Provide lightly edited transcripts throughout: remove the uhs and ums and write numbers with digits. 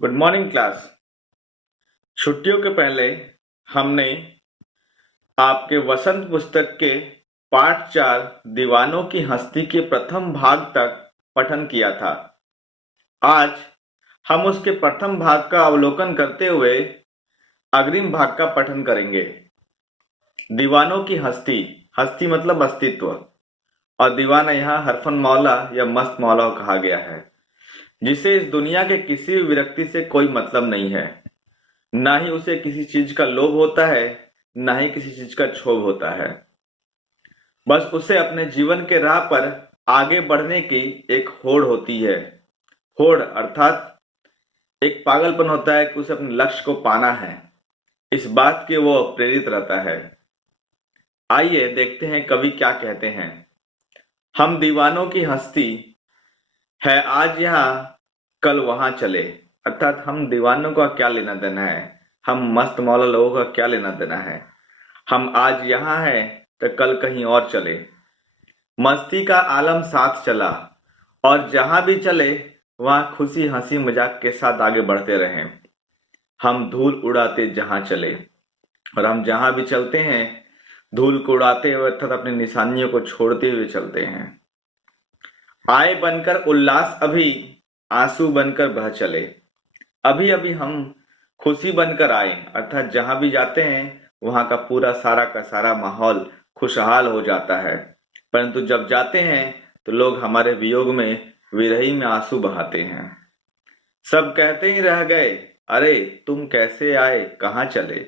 Good morning class. छुट्टियों के पहले हमने आपके वसंत पुस्तक के पाठ 4 दीवानों की हस्ती के प्रथम भाग तक पठन किया था। आज हम उसके प्रथम भाग का अवलोकन करते हुए अग्रिम भाग का पठन करेंगे। दीवानों की हस्ती, हस्ती मतलब अस्तित्व, और दीवाना यहाँ हरफन मौला या मस्त मौला कहा गया है, जिसे इस दुनिया के किसी भी व्यक्ति से कोई मतलब नहीं है। ना ही उसे किसी चीज का लोभ होता है, ना ही किसी चीज का क्षोभ होता है। बस उसे अपने जीवन के राह पर आगे बढ़ने की एक होड़ होती है। होड़ अर्थात एक पागलपन होता है कि उसे अपने लक्ष्य को पाना है। इस बात के वो प्रेरित रहता है। आइए देखते हैं कवि क्या कहते हैं। हम दीवानों की हस्ती है आज यहाँ, कल वहां चले। अर्थात हम दीवानों का क्या लेना देना है, हम मस्त मौला लोगों का क्या लेना देना है। हम आज यहाँ हैं तो कल कहीं और चले। मस्ती का आलम साथ चला, और जहां भी चले वहां खुशी हंसी मजाक के साथ आगे बढ़ते रहें। हम धूल उड़ाते जहां चले, और हम जहां भी चलते हैं धूल को उड़ाते हुए अर्थात अपनी निशानियों को छोड़ते हुए चलते हैं। आए बनकर उल्लास अभी, आंसू बनकर बह चले। अभी अभी हम खुशी बनकर आए, अर्थात जहां भी जाते हैं वहां का पूरा सारा का सारा माहौल खुशहाल हो जाता है। परंतु जब जाते हैं तो लोग हमारे वियोग में विरही में आंसू बहाते हैं। सब कहते ही रह गए, अरे तुम कैसे आए, कहाँ चले।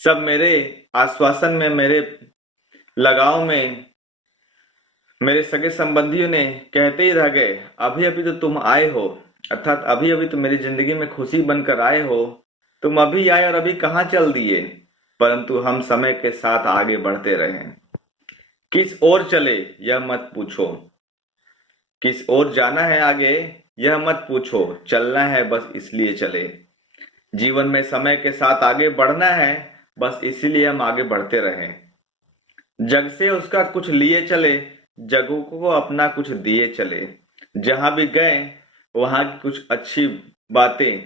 सब मेरे आश्वासन में, मेरे लगाव में, मेरे सगे संबंधियों ने कहते ही रह गए, अभी अभी तो तुम आए हो, अर्थात अभी अभी तो मेरी जिंदगी में खुशी बनकर आए हो। तुम अभी आए और अभी कहाँ चल दिए। परंतु हम समय के साथ आगे बढ़ते रहे। किस ओर चले यह मत पूछो, किस ओर जाना है आगे यह मत पूछो, चलना है बस इसलिए चले। जीवन में समय के साथ आगे बढ़ना है, बस इसीलिए हम आगे बढ़ते रहें। जग से उसका कुछ लिए चले, जगों को अपना कुछ दिए चले। जहां भी गए वहां की कुछ अच्छी बातें,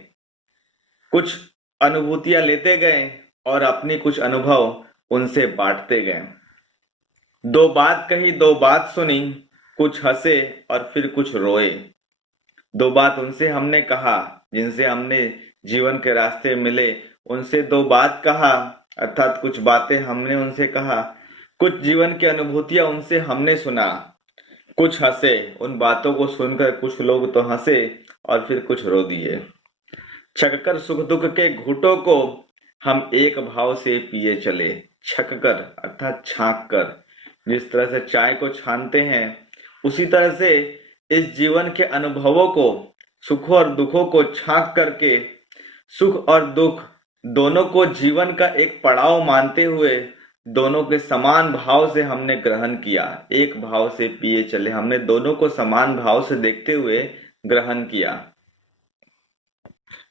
कुछ अनुभूतियां लेते गए और अपनी कुछ अनुभव उनसे बांटते गए। दो बात कही, दो बात सुनी, कुछ हंसे और फिर कुछ रोए। दो बात उनसे हमने कहा जिनसे हमने जीवन के रास्ते मिले, उनसे दो बात कहा, अर्थात कुछ बातें हमने उनसे कहा। कुछ जीवन की अनुभूतियां उनसे हमने सुना, कुछ हंसे। उन बातों को सुनकर कुछ लोग तो हंसे और फिर कुछ रो दिए। छककर सुख दुख के घूंटों को हम एक भाव से पिए चले। छककर अर्थात छांक कर, जिस तरह से चाय को छानते हैं उसी तरह से इस जीवन के अनुभवों को, सुखों और दुखों को छांक करके, सुख और दुख दोनों को जीवन का एक पड़ाव मानते हुए दोनों के समान भाव से हमने ग्रहण किया। एक भाव से पिए चले, हमने दोनों को समान भाव से देखते हुए ग्रहण किया।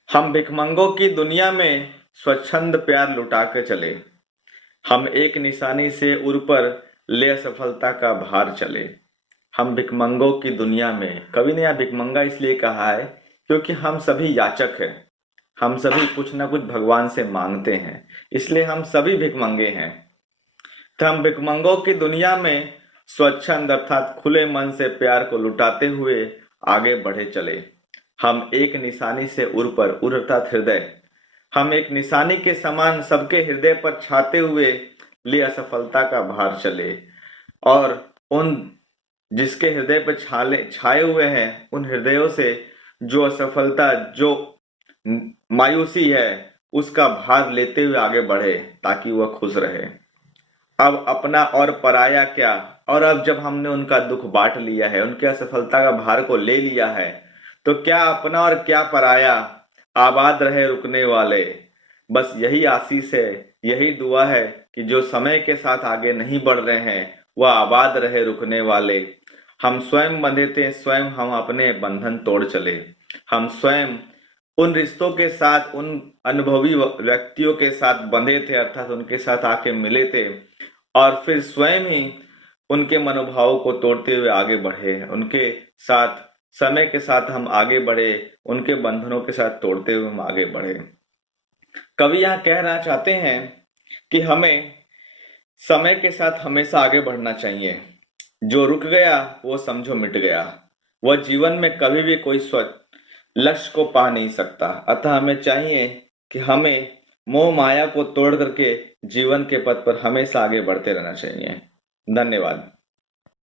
हम भिखमंगों की दुनिया में स्वच्छंद प्यार लुटा के चले। हम एक निशानी से उर पर ले असफलता का भार चले। हम भिखमंगों की दुनिया में, कवि ने यहाँ भिखमंगा इसलिए कहा है क्योंकि हम सभी याचक हैं। हम सभी कुछ ना कुछ भगवान से मांगते हैं, इसलिए हम सभी भिखमंगे हैं। तो हम भिखमंगों की दुनिया में स्वच्छंद अर्थात खुले मन से प्यार को लुटाते हुए आगे बढ़े चले। हम एक निशानी से उर पर, उर अर्थात हृदय, हम एक निशानी के समान सबके हृदय पर छाते हुए ले असफलता का भार चले। और उन जिसके हृदय पर छाए हुए हैं उन हृदयों से जो असफलता, जो मायूसी है, उसका भार लेते हुए आगे बढ़े ताकि वह खुश रहे। अब अपना और पराया क्या, और अब जब हमने उनका दुख बांट लिया है, उनके असफलता का भार को ले लिया है, तो क्या अपना और क्या पराया, आबाद रहे रुकने वाले। बस यही आशीष है, यही दुआ है कि जो समय के साथ आगे नहीं बढ़ रहे हैं वह आबाद रहे रुकने वाले। हम स्वयं बंधे थे, स्वयं हम अपने बंधन तोड़ चले। हम स्वयं उन रिश्तों के साथ, उन अनुभवी व्यक्तियों के साथ बंधे थे, अर्थात उनके साथ आके मिले थे, और फिर स्वयं ही उनके मनोभावों को तोड़ते हुए आगे बढ़े, उनके साथ समय के साथ हम आगे बढ़े, उनके बंधनों के साथ तोड़ते हुए हम आगे बढ़े। कवि यहाँ कहना चाहते हैं कि हमें समय के साथ हमेशा आगे बढ़ना चाहिए। जो रुक गया वो समझो मिट गया। वह जीवन में कभी भी कोई लक्ष्य को पा नहीं सकता। अतः हमें चाहिए कि हमें मोह माया को तोड़ करके जीवन के पथ पर हमेशा आगे बढ़ते रहना चाहिए। धन्यवाद।